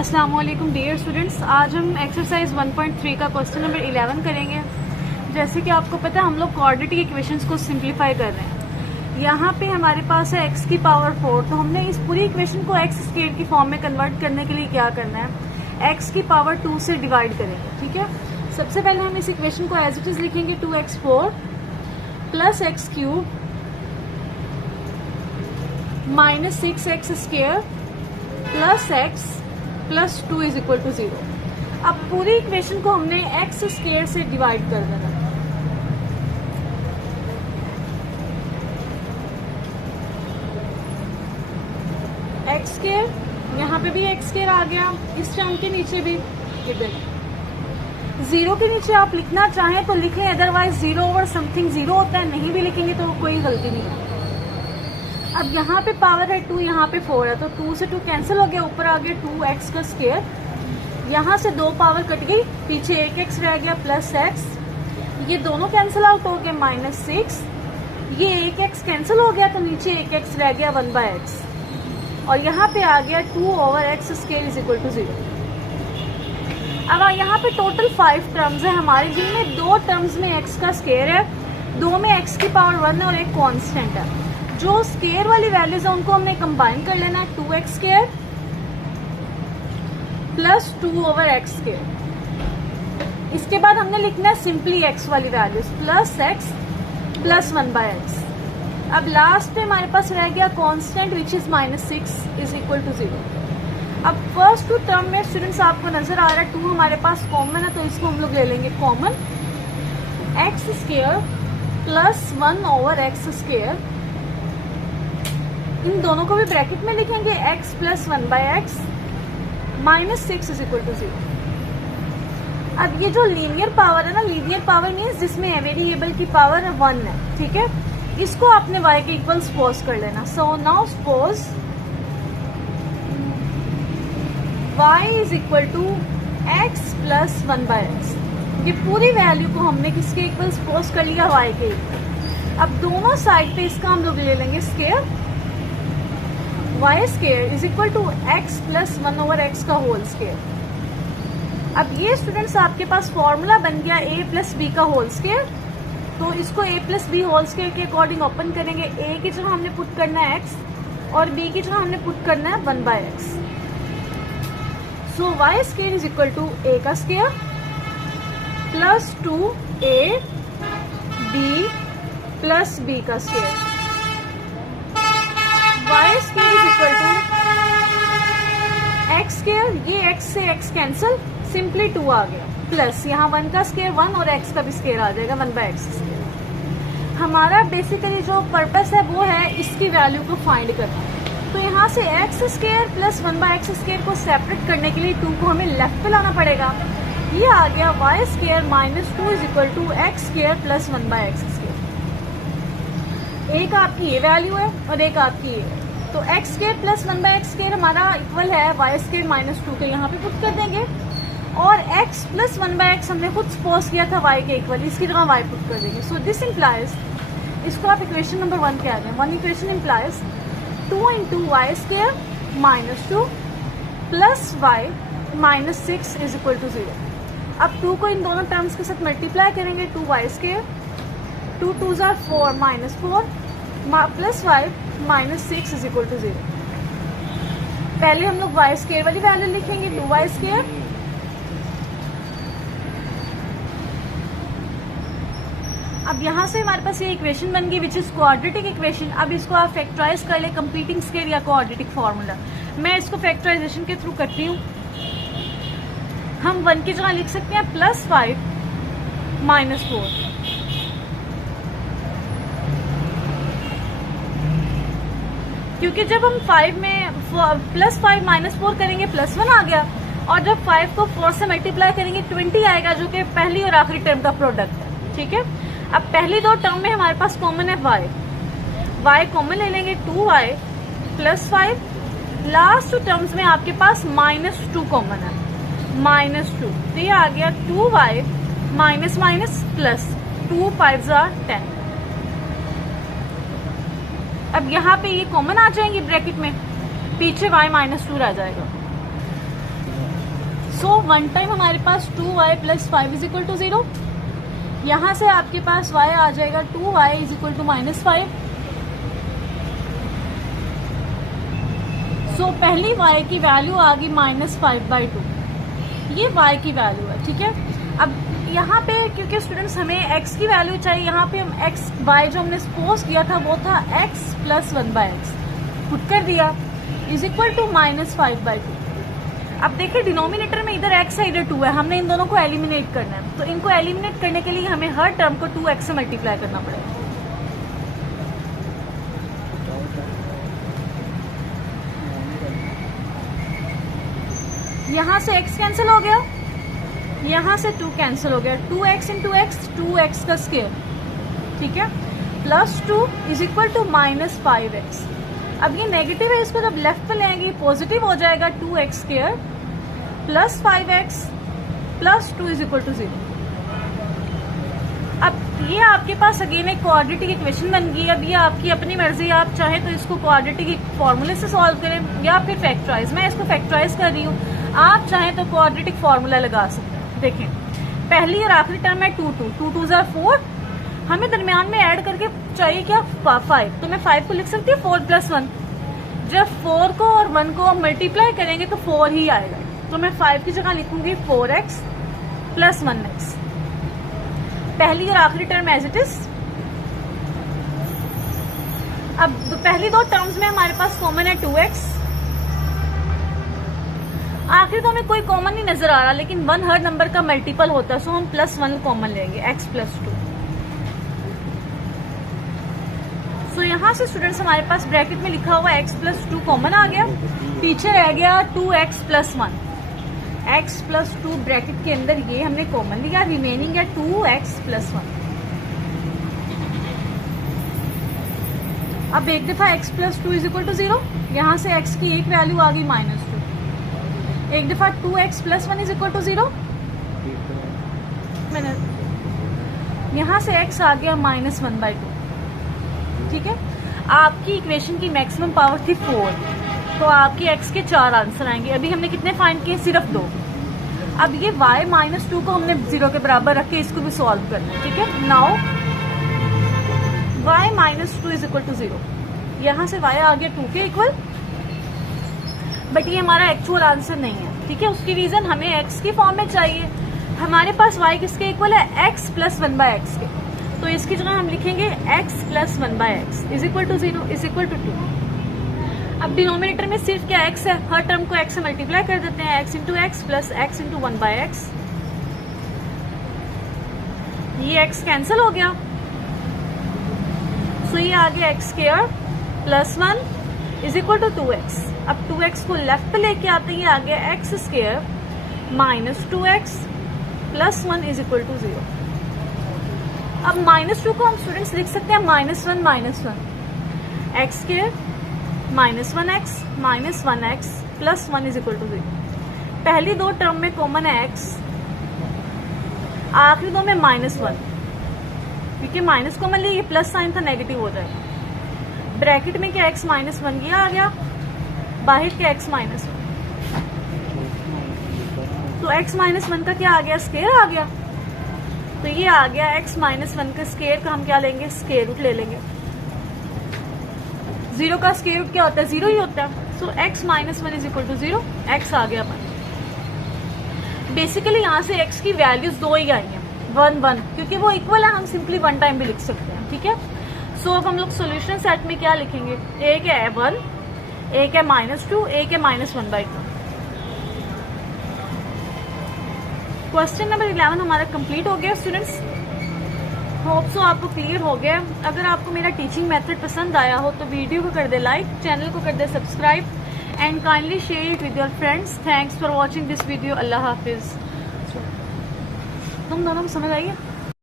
अस्सलाम वालेकुम dear students, आज हम एक्सरसाइज 1.3 का क्वेश्चन नंबर 11 करेंगे। जैसे कि आपको पता है हम लोग क्वाड्रेटिक इक्वेशंस को सिंप्लीफाई कर रहे हैं। यहाँ पे हमारे पास है x की पावर 4, तो हमने इस पूरी इक्वेशन को x स्क्वायर की फॉर्म में कन्वर्ट करने के लिए क्या करना है, x की पावर 2 से डिवाइड करेंगे। ठीक है, सबसे पहले हम इस इक्वेशन को एज इट इज लिखेंगे 2x4 plus x cube minus 6x square plus x plus 2 is equal to 0। अब पूरी इक्वेशन को हमने x स्क्वायर से डिवाइड कर देना। x स्क्वायर, यहाँ पे भी x स्क्वायर आ गया, इस टर्म के नीचे भी इधर 0 के नीचे आप लिखना चाहें तो लिखें, अदरवाइज 0 ओवर समथिंग 0 होता है, नहीं भी लिखेंगे तो कोई गलती नहीं है। अब यहाँ पे पावर है 2, यहाँ पे 4 है, तो 2 से 2 कैंसिल हो गया, ऊपर आ गया 2x का स्क्वायर, यहाँ से 2 पावर कट गई, पीछे 1x रह गया प्लस x, ये दोनों कैंसिल आउट हो गए -6, ये 1x कैंसिल हो गया तो नीचे 1x रह गया 1/x, और यहाँ पे आ गया 2 over x square is equal to 0। अब यहाँ पे टोटल 5 टर्म्स है हमारे, जिनमें 2 टर्म्स में x का स्क्वायर है, 2 में x की पावर 1 है और एक कांस्टेंट है। जो स्क्वायर वाली वैल्यूज है उनको हमने कंबाइन कर लेना है, 2x square plus 2 over x square. इसके बाद हमने लिखना है सिंपली x वाली values, plus x plus 1/x। अब लास्ट में हमारे पास रह गया constant which is -6 is equal to 0। अब फर्स्ट 2 टर्म में स्टूडेंट्स आपको नजर आ रहा है 2 हमारे पास कॉमन है, तो इसको हम लोग ले लेंगे common, x square plus 1 over x square, इन दोनों को भी ब्रैकेट में लिखेंगे, x plus 1/x -6 is equal to 0। अब ये जो लीनियर पावर है ना, लीनियर पावर मीन्स जिसमें वेरिएबल की पावर 1 है, ठीक है, इसको आपने y के इक्वल सपोज कर लेना। So now suppose y is equal to x plus 1/x। ये पूरी वैल्यू को हमने किसके इक्वल सपोज कर लिया, y के इक्वल। अब दोनों साइड पे इसका हम लोग ले लेंगे square, y square is equal to x plus 1 over x का होल स्क्वायर। अब ये स्टूडेंट्स आपके पास फॉर्मूला बन गया a प्लस बी का होल स्क्वायर, तो इसको a plus b whole square के अकॉर्डिंग ओपन करेंगे। a की जगह हमने पुट करना है x और b की जगह हमने पुट करना है 1/x। So y square is equal to a का square plus 2a b plus b का square, y square is equal to x square, ये x से x कैंसिल, सिंपली 2 आ गया, प्लस यहाँ 1 का स्क्वायर 1 और x का भी स्क्वायर आ जाएगा 1/x स्क्वायर। हमारा बेसिकली जो पर्पस है वो है इसकी वैल्यू को फाइंड करना। तो यहाँ से x square plus 1/x square को सेपरेट करने के लिए 2 को हमें लेफ्ट पे लाना पड़ेगा। ये आ गया y square -2 is equal to x square plus 1/x square. एक आपकी ये वैल्यू है और एक आपकी ये है, तो x square plus 1/x square हमारा इक्वल है y स्क्वायर -2 के, यहाँ पे पुट कर देंगे, और x प्लस 1/x हमने खुद सपोज किया था y के इक्वल, इसकी जगह y पुट कर देंगे। सो दिस इम्प्लाइज, इसको आप इक्वेशन नंबर 1 कह दें। 1 equation implies 2 into y square -2 plus y -6 is equal to 0। अब 2 को इन दोनों टर्म्स के साथ मल्टीप्लाई करेंगे, 2y square 2 2s are 4 -4 plus y -6 is equal to 0। पहले हम लोग y स्क्वायर वाली वैल्यू लिखेंगे, 2y स्क्वायर अब यहाँ से हमारे पास ये इक्वेशन बन गई विच इज क्वाड्रेटिक इक्वेशन। अब इसको आप फैक्टराइज कर ले, कंप्लीटिंग स्क्वायर या क्वाड्रेटिक फार्मूला। मैं इसको फैक्टराइजेशन के थ्रू करती हूँ। हम 1 की जगह लिख सकते हैं +5 -4, क्योंकि जब हम 5 में +5 -4 करेंगे +1 आ गया, और जब 5 को 4 से मल्टीप्लाई करेंगे 20 आएगा, जो कि पहली और आखिरी टर्म का प्रोडक्ट है। ठीक है, अब पहली 2 टर्म में हमारे पास कॉमन है y कॉमन ले लेंगे, 2y प्लस 5, लास्ट 2 टर्म्स में आपके पास -2 कॉमन है, -2, तो ये आ गया 2y माइनस प्लस 2 5 10। अब यहाँ पे ये कॉमन आ जाएंगे ब्रैकेट में, पीछे y -2 रह जाएगा। सो वन टाइम हमारे पास 2y plus 5 is equal to 0। यहाँ से आपके पास y आ जाएगा 2y इज इक्वल टू -5। सो पहली y की वैल्यू आ गई -5/2। ये y की वैल्यू है, ठीक है। अब यहाँ पे क्योंकि स्टूडेंट्स हमें x की वैल्यू चाहिए, यहाँ पे हम x y जो हमने सपोज किया था वो था x प्लस 1/x, पुट कर दिया इज इक्वल टू -5/2। अब देखिए डिनोमिनेटर में इधर x है इधर 2 है, हमने इन दोनों को एलिमिनेट करना है। तो इनको एलिमिनेट करने के लिए हमें हर टर्म को 2x से मल्टीप्लाई करना पड़ेगा। यहाँ से x कैंसिल हो गया, यहाँ से 2 कैंसिल हो गया, 2x इंटू x 2x का स्क्वायर, ठीक है, plus 2 is equal to -5x। अब ये नेगेटिव है, इसको जब लेफ्ट पे लेंगे पॉजिटिव हो जाएगा, 2x square plus 5x plus 2 is equal to 0। अब ये आपके पास अगेन एक क्वाड्रेटिक इक्वेशन बन गई। अब ये आपकी अपनी मर्जी, आप चाहे तो इसको क्वाड्रेटिक फॉर्मूले से सॉल्व करें या फिर फैक्टराइज। मैं इसको फैक्टराइज कर रही हूँ, आप चाहें तो क्वाड्रेटिक फॉर्मूला लगा सकते हैं। देखें पहली और आखिरी टर्म है 2 2 2 4, हमें दरमियान में ऐड करके चाहिए क्या 5, तो मैं 5 को लिख सकती हूँ 4 प्लस 1। जब 4 को और 1 को मल्टीप्लाई करेंगे तो 4 ही आएगा, तो मैं 5 की जगह लिखूंगी 4x प्लस 1x। पहली और आखिरी टर्म एज इट इज। अब पहली दो टर्म्स में हमारे पास कॉमन है 2x, आखिरी दो में कोई कॉमन नहीं नजर आ रहा, लेकिन 1 हर नंबर का मल्टीपल होता है, सो हम +1 कॉमन लेंगे, x प्लस 2। सो यहाँ से स्टूडेंट्स हमारे पास ब्रैकेट में लिखा हुआ x प्लस 2 कॉमन आ गया, पीछे रह गया 2x plus 1, x plus 2 bracket के अंदर ये हमने कॉमन लिया, रिमेनिंग है 2x प्लस 1। अब एक दफा x plus 2 is equal to 0, यहाँ से x की एक वैल्यू आ गई -2। एक दफा 2x plus 1 is equal to 0, मैंने यहाँ से x आ गया -1/2, ठीक है। आपकी इक्वेशन की मैक्सिमम पावर थी 4, तो आपके x के 4 आंसर आएंगे। अभी हमने कितने फाइंड किए, सिर्फ 2। अब ये y -2 को हमने 0 के बराबर रख के इसको भी सॉल्व करना है, ठीक है। Now y -2 is equal to 0, यहाँ से y आ गया 2 के इक्वल, बट ये हमारा एक्चुअल आंसर नहीं है, ठीक है। उसकी रीजन हमें x की फॉर्म में चाहिए, हमारे पास y किसके इक्वल है, x प्लस 1/x के, तो इसकी जगह हम लिखेंगे x plus 1/x is equal to 0 is equal to 2। अब डिनोमिनेटर में सिर्फ क्या x है, हर टर्म को x से मल्टीप्लाई कर देते हैं, x into x plus x into 1/x। ये x कैंसिल हो गया, सो ये आ गया x square plus 1 is equal to 2x। अब 2x को लेफ्ट पे लेके आते हैं, ये आ गया x square minus 2x plus 1 is equal to 0। अब -2 को हम स्टूडेंट्स लिख सकते हैं -1 x square -1x plus 1 is equal to 0। पहली दो टर्म में कॉमन है x, आखिरी दो में -1, क्योंकि माइनस कॉमन लिए ये प्लस साइन था, नेगेटिव हो जाएगा। ब्रैकेट में क्या x -1 ये आ गया, बाहर क्या x -1, तो x -1 का क्या आ गया, स्क्वायर आ गया, तो ये आ गया x -1 का स्क्वायर का हम क्या लेंगे, स्क्वायर रूट ले लेंगे। 0 का स्क्वायर रूट क्या होता है, 0 ही होता है, so x -1 is equal to 0, x आ गया 1। बेसिकली यहाँ से x की वैल्यूज 2 ही आई हैं, 1 1, क्योंकि वो इक्वल है, हम सिंपली 1 टाइम भी लिख सकते हैं, ठीक है। सो अब हम लोग सोल्यूशन सेट में क्या लिखेंगे, एक है 1, एक है -2, एक है -1/2। क्वेश्चन नंबर 11 हमारा कंप्लीट हो गया स्टूडेंट्स, होप सो आपको क्लियर हो गया। अगर आपको मेरा टीचिंग मेथड पसंद आया हो तो वीडियो को कर दे लाइक, चैनल को कर दे subscribe and kindly share it with your friends. Thanks for watching this video. अल्लाह हाफिज। तुम दोनों को समझ आइए।